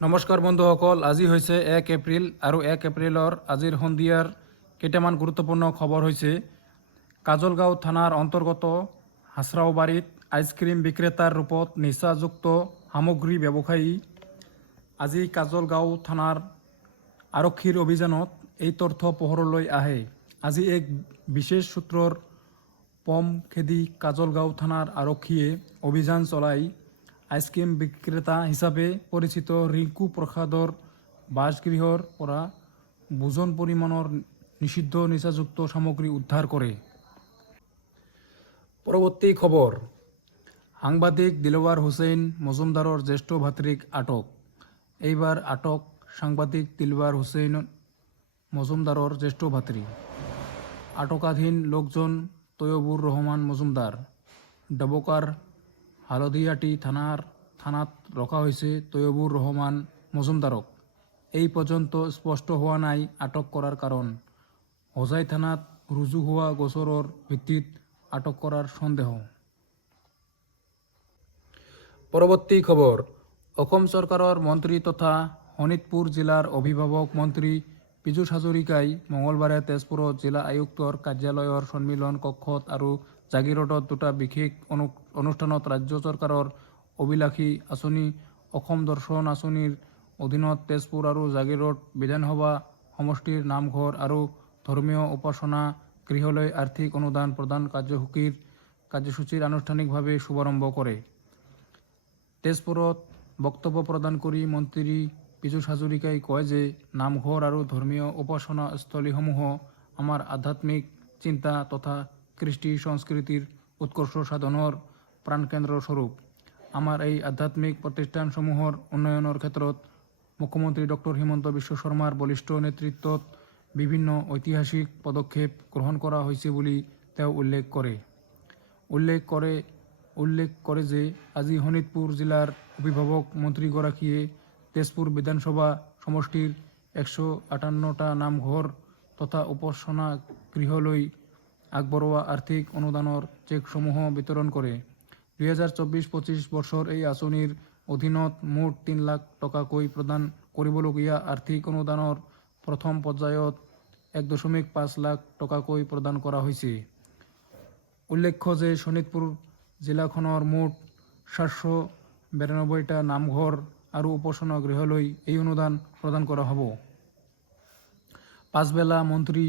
নমস্কাৰ বন্ধুসকল আজি হৈছে এক এপ্ৰিল আৰু এক এপ্ৰিলৰ আজিৰ সন্ধিয়াৰ কেইটামান গুৰুত্বপূৰ্ণ খবৰ হৈছে, কাজলগাঁও থানাৰ অন্তৰ্গত হাচৰাওবাৰীত আইচক্ৰীম বিক্ৰেতাৰ ৰূপত নিচাযুক্ত সামগ্ৰী ব্যৱসায়ী আজি কাজলগাঁও থানাৰ আৰক্ষীৰ অভিযানত এই তথ্য পোহৰলৈ আহে। আজি এক বিশেষ সূত্ৰৰ পম খেদি কাজলগাঁও থানাৰ আৰক্ষীয়ে অভিযান চলাই আইচক্ৰীম বিক্ৰেতা হিচাপে পৰিচিত ৰিংকু প্ৰসাদৰ বাসগৃহৰ পৰা বুজন পৰিমাণৰ নিষিদ্ধ নিচাযুক্ত সামগ্ৰী উদ্ধাৰ কৰে। পৰৱৰ্তী খবৰ। সাংবাদিক দিলৱাৰ হুছেইন মজুমদাৰৰ জ্যেষ্ঠ ভাতৃক আটক। এইবাৰ আটক সাংবাদিক দিলৱাৰ হুছেইন মজুমদাৰৰ জ্যেষ্ঠ ভাতৃ। আটকাধীন লোকজন তৈয়বুর রহমান মজুমদার ডবকার হালদিয়াটি থানার, থানাত ৰখা হৈছে তৈয়বুর রহমান মজুমদাৰক। এই পৰ্যন্ত স্পষ্ট হোৱা নাই আটক কৰাৰ কাৰণ। হোজাই থানাত ৰুজু হোৱা গোচৰৰ ভিত্তিত আটক কৰাৰ সন্দেহ। পৰৱৰ্তী খবৰ, অসম চৰকাৰৰ মন্ত্ৰী তথা শোণিতপুৰ জিলাৰ অভিভাৱক মন্ত্ৰী পীযুষ হাজৰিকাই মঙলবাৰে তেজপুৰত জিলা আয়ুক্তৰ কাৰ্যালয়ৰ সন্মিলন কক্ষত আৰু জাগিৰোডত দুটা বিশেষ অনু, অনুষ্ঠানত ৰাজ্য চৰকাৰৰ অভিলাষী আঁচনি, অসম দৰ্শন আঁচনিৰ অধীনত তেজপুৰ আৰু জাগিৰোড বিধানসভা সমষ্টিৰ নামঘৰ আৰু ধৰ্মীয় উপাসনা গৃহলৈ আৰ্থিক অনুদান প্ৰদান কাৰ্যসূচীৰ কাৰ্যসূচীৰ আনুষ্ঠানিকভাৱে শুভাৰম্ভ কৰে। তেজপুৰত বক্তব্য প্ৰদান কৰি মন্ত্ৰী পীযুষ হাজৰিকাই কয় যে নামঘৰ আৰু ধৰ্মীয় উপাসনাস্থলীসমূহ আমাৰ আধ্যাত্মিক চিন্তা তথা কৃষ্টি সংস্কৃতিৰ উৎকৰ্ষ সাধনৰ প্ৰাণকেন্দ্ৰ স্বৰূপ আমাৰ এই আধ্যাত্মিক প্ৰতিষ্ঠানসমূহৰ উন্নয়নৰ ক্ষেত্ৰত মুখ্যমন্ত্ৰী ডক্টৰ হিমন্ত বিশ্ব শৰ্মাৰ বলিষ্ঠ নেতৃত্বত বিভিন্ন ঐতিহাসিক পদক্ষেপ গ্ৰহণ কৰা হৈছে বুলি তেওঁ উল্লেখ কৰে। উল্লেখ কৰে উল্লেখ কৰে যে আজি শোণিতপুৰ জিলাৰ অভিভাৱক মন্ত্ৰীগৰাকীয়ে তেজপুৰ বিধানসভা সমষ্টিৰ একশ আটান্নটা নামঘৰ তথা উপাসনা গৃহলৈ আগবঢ়োৱা আৰ্থিক অনুদানৰ চেকসমূহ বিতৰণ কৰে। দুহেজাৰ চৌব্বিছ পঁচিছ বৰ্ষৰ এই আঁচনিৰ অধীনত মুঠ তিন লাখ টকাকৈ প্ৰদান কৰিবলগীয়া আৰ্থিক অনুদানৰ প্ৰথম পৰ্যায়ত এক দশমিক পাঁচ লাখ টকাকৈ প্ৰদান কৰা হৈছে। উল্লেখ্য যে শোণিতপুৰ জিলাখনৰ মুঠ সাতশ বিৰানব্বৈটা নামঘৰ আৰু উপাসনা গৃহলৈ এই অনুদান প্ৰদান কৰা হ'ব। পাছবেলা মন্ত্ৰী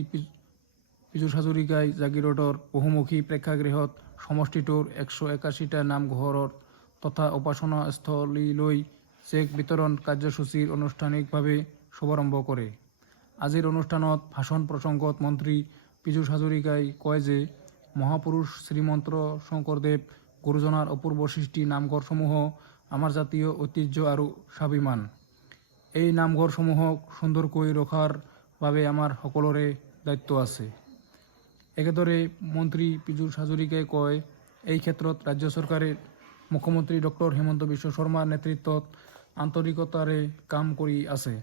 পীযুষ হাজৰিকাই জাগিৰোডৰ বহুমুখী প্ৰেক্ষাগৃহত সমষ্টিটোৰ একশ একাশীটা নামঘৰৰ তথা উপাসনাস্থলীলৈ চেক বিতৰণ কাৰ্যসূচীৰ আনুষ্ঠানিকভাৱে শুভাৰম্ভ কৰে। আজিৰ অনুষ্ঠানত ভাষণ প্ৰসংগত মন্ত্ৰী পীযুষ হাজৰিকাই কয় যে মহাপুৰুষ শ্ৰীমন্ত শংকৰদেৱ গুৰুজনাৰ অপূৰ্ব সৃষ্টি নামঘৰসমূহ আমাৰ জাতীয় ঐতিহ্য আৰু স্বাভিমান। এই নামঘৰসমূহক সুন্দৰকৈ ৰখাৰ বাবে আমাৰ সকলোৰে দায়িত্ব আছে। একেদৰে মন্ত্ৰী পীযুষ হাজৰিকাই কয়, এই ক্ষেত্ৰত ৰাজ্য চৰকাৰে মুখ্যমন্ত্ৰী ডক্টৰ হিমন্ত বিশ্ব শৰ্মাৰ নেতৃত্বত আন্তৰিকতাৰে কাম কৰি আছে।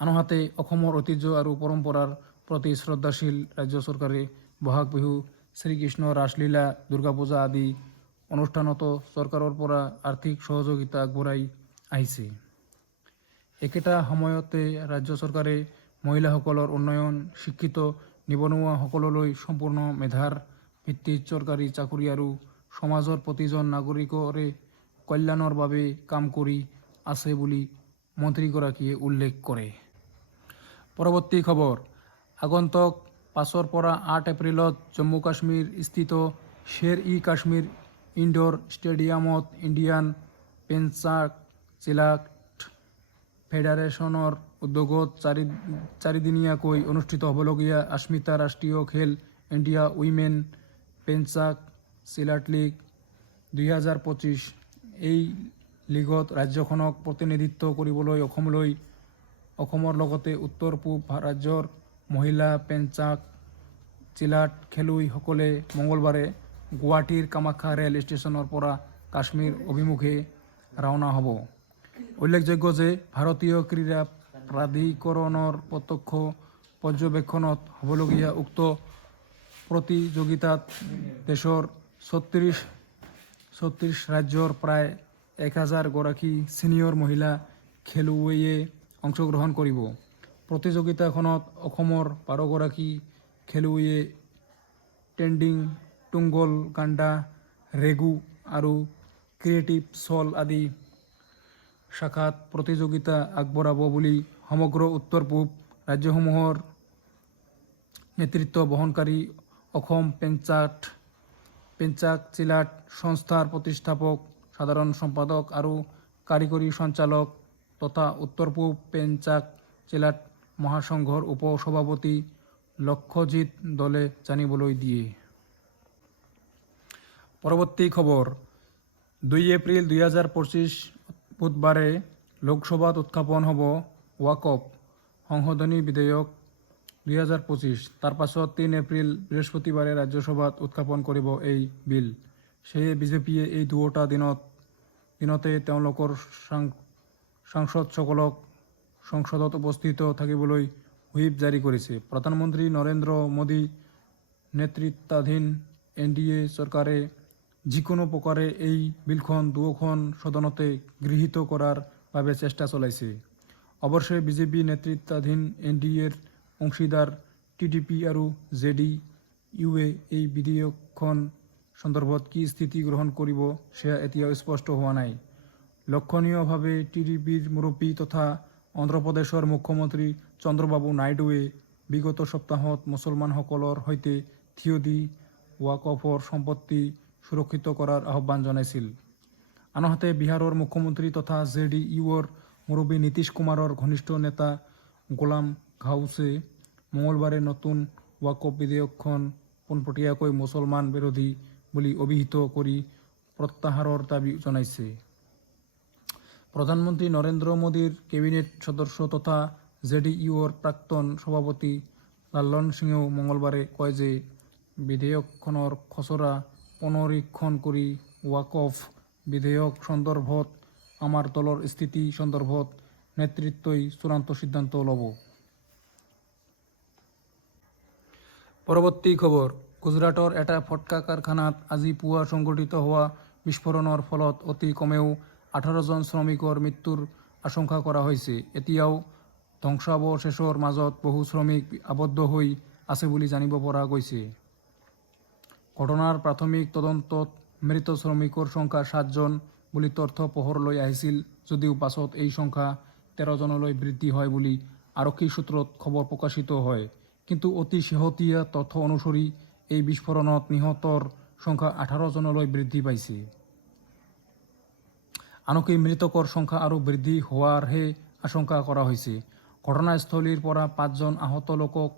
আনহাতে, অসমৰ ঐতিহ্য আৰু পৰম্পৰাৰ প্ৰতি শ্ৰদ্ধাশীল ৰাজ্য চৰকাৰে বহাগ বিহু, শ্ৰীকৃষ্ণ ৰাসলীলা দুৰ্গা পূজা আদি অনুষ্ঠানতো চৰকাৰৰ পৰা আৰ্থিক সহযোগিতা আগবঢ়াই আহিছে। একেটা সময়তে ৰাজ্য চৰকাৰে মহিলাসকলৰ উন্নয়ন, শিক্ষিত নিবনুৱাসকললৈ সম্পূৰ্ণ মেধাৰ ভিত্তিত চৰকাৰী চাকৰি আৰু সমাজৰ প্ৰতিজন নাগৰিকৰে কল্যাণৰ বাবে কাম কৰি আছে বুলি মন্ত্ৰীগৰাকীয়ে উল্লেখ কৰে। পৰৱৰ্তী খবৰ, আগন্তুক পাঁচৰ পৰা আঠ এপ্ৰিলত জম্মু কাশ্মীৰ স্থিত শ্বেৰ ই কাশ্মীৰ ইনডোৰ ষ্টেডিয়ামত ইণ্ডিয়ান পেঞ্চাক জিলাত ফেডাৰেশ্যনৰ উদ্যোগত চাৰিদিনীয়াকৈ অনুষ্ঠিত হ'বলগীয়া আস্মিতা ৰাষ্ট্ৰীয় খেল India women Pencak Silat league দুহেজাৰ পঁচিছ এই লীগত ৰাজ্যখনক প্ৰতিনিধিত্ব কৰিবলৈ অসমলৈ, অসমৰ লগতে উত্তৰ পূব ৰাজ্যৰ মহিলা পেঞ্চাক জিলাত খেলুৱৈসকলে মঙলবাৰে গুৱাহাটীৰ কামাখ্যা ৰেল ষ্টেচনৰ পৰা কাশ্মীৰ অভিমুখে ৰাওনা হ'ব। উল্লেখযোগ্য যে ভাৰতীয় ক্ৰীড়া প্ৰাধিকৰণৰ প্ৰত্যক্ষ পৰ্যবেক্ষণত হ'বলগীয়া উক্ত প্ৰতিযোগিতাত দেশৰ ছত্ৰিছ ছত্ৰিছ ৰাজ্যৰ প্ৰায় এক হাজাৰ গৰাকী ছিনিয়ৰ মহিলা খেলুৱৈয়ে অংশগ্ৰহণ কৰিব। প্ৰতিযোগিতাখনত অসমৰ বাৰগৰাকী খেলুৱৈয়ে টেণ্ডিং টুংগল কাণ্ডা ৰেগু আৰু ক্ৰিয়েটিভ ছল আদি শাখাত প্ৰতিযোগিতা আগবঢ়াব বুলি সমগ্ৰ উত্তৰ পূব ৰাজ্যসমূহৰ নেতৃত্ব বহনকাৰী অসম পেঞ্চাট, পেঞ্চাক চিলাট সংস্থাৰ প্ৰতিষ্ঠাপক সাধাৰণ সম্পাদক আৰু কাৰিকৰী সঞ্চালক তথা উত্তৰ পূব পেঞ্চাক চিলাট মহাসংঘৰ উপ সভাপতি লক্ষ্যজিৎ দলে জানিবলৈ দিয়ে। পৰৱৰ্তী খবৰ। দুই এপ্ৰিল দুই হাজাৰ পঁচিছ বুধবাৰে লোকসভাত উত্থাপন হ'ব ৱাকফ সংশোধনী বিধেয়ক দুই হাজাৰ পঁচিছ। তাৰ পাছত তিন এপ্ৰিল বৃহস্পতিবাৰে ৰাজ্যসভাত উত্থাপন কৰিব এই বিল। সেয়ে বিজেপিয়ে এই দুয়োটা দিনত, দিনতে তেওঁলোকৰ সাংসদসকলক সংসদত উপস্থিত থাকিবলৈ হুইপ জাৰি কৰিছে। প্ৰধানমন্ত্ৰী নৰেন্দ্ৰ মোদী নেতৃত্বাধীন এন ডি এ চৰকাৰে যিকোনো প্ৰকাৰে এই বিলখন, দুয়োখন সদনতে গৃহীত কৰাৰ বাবে চেষ্টা চলাইছে। অৱশ্যে, বিজেপি নেতৃত্বাধীন এন ডি এৰ অংশীদাৰ টি ডি পি আৰু জে ডি ইউৱে এই বিধেয়কখন সন্দৰ্ভত কি স্থিতি গ্ৰহণ কৰিব সেয়া এতিয়াও স্পষ্ট হোৱা নাই। লক্ষণীয়ভাৱে, টি ডি পিৰ মুৰব্বী তথা অন্ধ্ৰপ্ৰদেশৰ মুখ্যমন্ত্ৰী চন্দ্ৰবাবু নাইডুৱে বিগত সপ্তাহত মুছলমানসকলৰ সৈতে থিয় দি ৱাকফৰ সম্পত্তি সুৰক্ষিত কৰাৰ আহ্বান জনাইছিল। আনহাতে, বিহাৰৰ মুখ্যমন্ত্ৰী তথা জে ডি ইউৰ মুৰব্বী নীতিশ কুমাৰৰ ঘনিষ্ঠ নেতা গোলাম ঘাউছে মঙলবাৰে নতুন ৱাকফ বিধেয়কখন পোনপটীয়াকৈ মুছলমান বিৰোধী বুলি অভিহিত কৰি প্ৰত্যাহাৰৰ দাবি জনাইছে। প্ৰধানমন্ত্ৰী নৰেন্দ্ৰ মোদীৰ কেবিনেট সদস্য তথা জে ডি ইউৰ প্ৰাক্তন সভাপতি লাল্লন সিঙেও মঙলবাৰে কয় যে বিধেয়কখনৰ খচৰা পুনৰীক্ষণ কৰি ৱাকফ বিধেয়ক সন্দৰ্ভত, আমাৰ দলৰ স্থিতি সন্দৰ্ভত নেতৃত্বই চূড়ান্ত সিদ্ধান্ত ল'ব। পৰৱৰ্তী খবৰ, গুজৰাটৰ এটা ফটকা কাৰখানাত আজি পুৱা সংঘটিত হোৱা বিস্ফোৰণৰ ফলত অতি কমেও আঠাৰজন শ্ৰমিকৰ মৃত্যুৰ আশংকা কৰা হৈছে। এতিয়াও ধ্বংসাৱশেষৰ মাজত বহু শ্ৰমিক আবদ্ধ হৈ আছে বুলি জানিব পৰা গৈছে। ঘটনাৰ প্ৰাথমিক তদন্তত মৃত শ্ৰমিকৰ সংখ্যা সাতজন বুলি তথ্য পোহৰলৈ আহিছিল যদিও পাছত এই সংখ্যা তেৰজনলৈ বৃদ্ধি হয় বুলি আৰক্ষী সূত্ৰত খবৰ প্ৰকাশিত হয়। কিন্তু অতি শেহতীয়া তথ্য অনুসৰি এই বিস্ফোৰণত নিহতৰ সংখ্যা আঠাৰজনলৈ বৃদ্ধি পাইছে। আনকি মৃতকৰ সংখ্যা আৰু বৃদ্ধি হোৱাৰহে আশংকা কৰা হৈছে। ঘটনাস্থলীৰ পৰা পাঁচজন আহত লোকক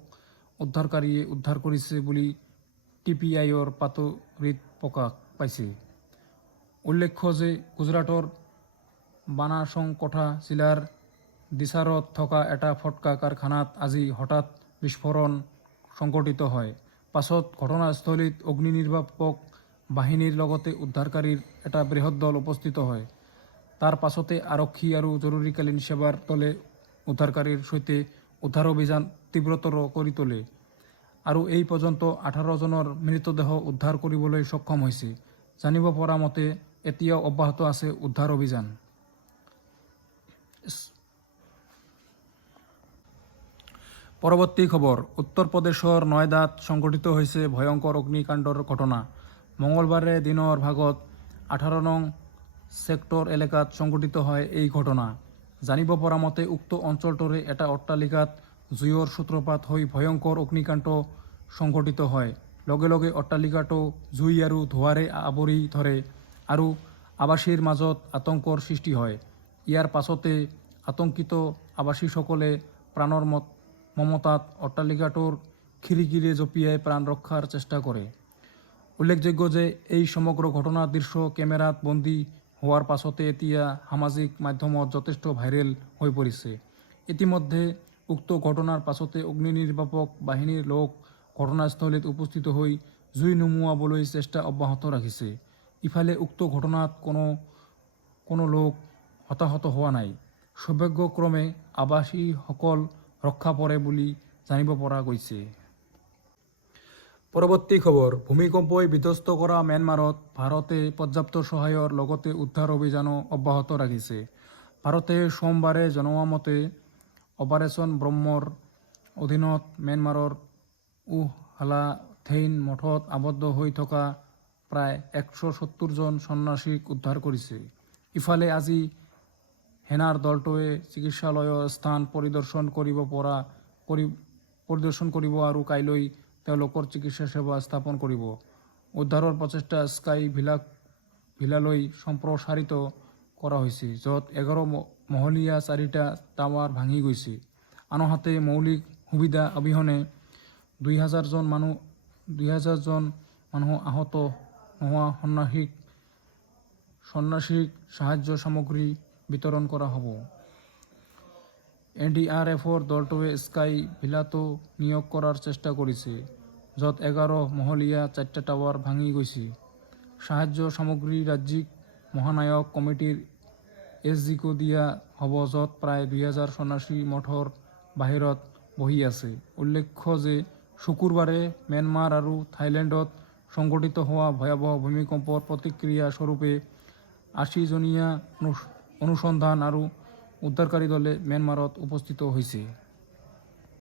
উদ্ধাৰকাৰীয়ে উদ্ধাৰ কৰিছে বুলি টি পি আইৰ বাতৰিত প্ৰকাশ পাইছে। উল্লেখ্য যে গুজৰাটৰ বানাসংকঠা জিলাৰ দিছাৰত থকা এটা ফটকা কাৰখানাত আজি হঠাৎ বিস্ফোৰণ সংঘটিত হয়। পাছত ঘটনাস্থলীত অগ্নি নিৰ্বাপক বাহিনীৰ লগতে উদ্ধাৰকাৰীৰ এটা বৃহৎ দল উপস্থিত হয়। তাৰ পাছতে আৰক্ষী আৰু জৰুৰীকালীন সেৱাৰ দলে উদ্ধাৰকাৰীৰ সৈতে উদ্ধাৰ অভিযান তীব্ৰতৰ কৰি তোলে। আৰু এই পৰ্যন্ত আঠাৰজনৰ মৃতদেহ উদ্ধাৰ কৰিবলৈ সক্ষম হৈছে। জানিব পৰা মতে, এতিয়াও অব্যাহত আছে উদ্ধাৰ অভিযান। পৰৱৰ্তী খবৰ, উত্তৰ প্ৰদেশৰ নয়দাত সংঘটিত হৈছে ভয়ংকৰ অগ্নিকাণ্ডৰ ঘটনা। মঙলবাৰে দিনৰ ভাগত আঠাৰ নং ছেক্টৰ এলেকাত সংঘটিত হয় এই ঘটনা। জানিব পৰা মতে, উক্ত অঞ্চলটোৰে এটা অট্টালিকাত জুইৰ সূত্ৰপাত হৈ ভয়ংকৰ অগ্নিকাণ্ড সংঘটিত হয়। লগে লগে অট্টালিকাটো জুই আৰু ধোঁৱাৰে আৱৰি ধৰে আৰু আৱাসীৰ মাজত আতংকৰ সৃষ্টি হয়। ইয়াৰ পাছতে আতংকিত আৱাসীসকলে প্ৰাণৰ মত, মমতাত অট্টালিকাটোৰ খিৰিকীৰে জঁপিয়াই প্ৰাণ ৰক্ষাৰ চেষ্টা কৰে। উল্লেখযোগ্য যে এই সমগ্ৰ ঘটনাৰ দৃশ্য কেমেৰাত বন্দী হোৱাৰ পাছতে এতিয়া সামাজিক মাধ্যমত যথেষ্ট ভাইৰেল হৈ পৰিছে। ইতিমধ্যে উক্ত ঘটনাৰ পাছতে অগ্নি নিৰ্বাপক বাহিনীৰ লোক ঘটনাস্থলীত উপস্থিত হৈ জুই নুমুৱাবলৈ চেষ্টা অব্যাহত ৰাখিছে। ইফালে, উক্ত ঘটনাত কোনো কোনো লোক হতাহত হোৱা নাই। সৌভাগ্যক্ৰমে আৱাসীসকল ৰক্ষা পৰে বুলি জানিব পৰা গৈছে। পৰৱৰ্তী খবৰ, ভূমিকম্পই বিধ্বস্ত কৰা ম্যানমাৰত ভাৰতে পৰ্যাপ্ত সহায়ৰ লগতে উদ্ধাৰ অভিযানো অব্যাহত ৰাখিছে। ভাৰতে সোমবাৰে জনোৱা মতে অপাৰেশ্যন ব্ৰহ্মৰ অধীনত ম্যানমাৰৰ উহ হালাথেইন মঠত আবদ্ধ হৈ থকা প্ৰায় একশ সত্তৰজন সন্ন্যাসীক উদ্ধাৰ কৰিছে। ইফালে, আজি সেনাৰ দলটোৱে চিকিৎসালয়ৰ স্থান পৰিদৰ্শন কৰিব পৰা কৰি, পৰিদৰ্শন কৰিব আৰু কাইলৈ তেওঁলোকৰ চিকিৎসা সেৱা স্থাপন কৰিব। উদ্ধাৰৰ প্ৰচেষ্টা স্কাই ভিলাক, ভিলালৈ সম্প্ৰসাৰিত কৰা হৈছে, য'ত এঘাৰ মহলীয়া চাৰিটা টাৱাৰ ভাঙি গৈছে। আনহাতে মৌলিক সুবিধা অবিহনে দুই হাজাৰজন মানুহ, দুই হাজাৰজন মানুহ আহত নোহোৱা সন্ন্যাসীক সন্ন্যাসীক সাহায্য সামগ্ৰী বিতৰণ কৰা হ'ব। এন ডি আৰ এফৰ দলটোৱে স্কাই ভিলাটো নিয়োগ কৰাৰ চেষ্টা কৰিছে, য'ত এঘাৰ মহলীয়া চাৰিটা টাৱাৰ ভাঙি গৈছে। সাহায্য সামগ্ৰী ৰাজ্যিক মহানায়ক কমিটিৰ এছ জিকো দিয়া হ'ব য'ত প্ৰায় দুই হাজাৰ সন্যাসী মঠৰ বাহিৰত বহি আছে। উল্লেখ্য যে শুকুৰবাৰে ম্যানমাৰ আৰু থাইলেণ্ডত সংঘটিত হোৱা ভয়াৱহ ভূমিকম্পৰ প্ৰতিক্ৰিয়া স্বৰূপে আশীজনীয়া অনুস- অনুসন্ধান আৰু উদ্ধাৰকাৰী দলে ম্যানমাৰত উপস্থিত হৈছে।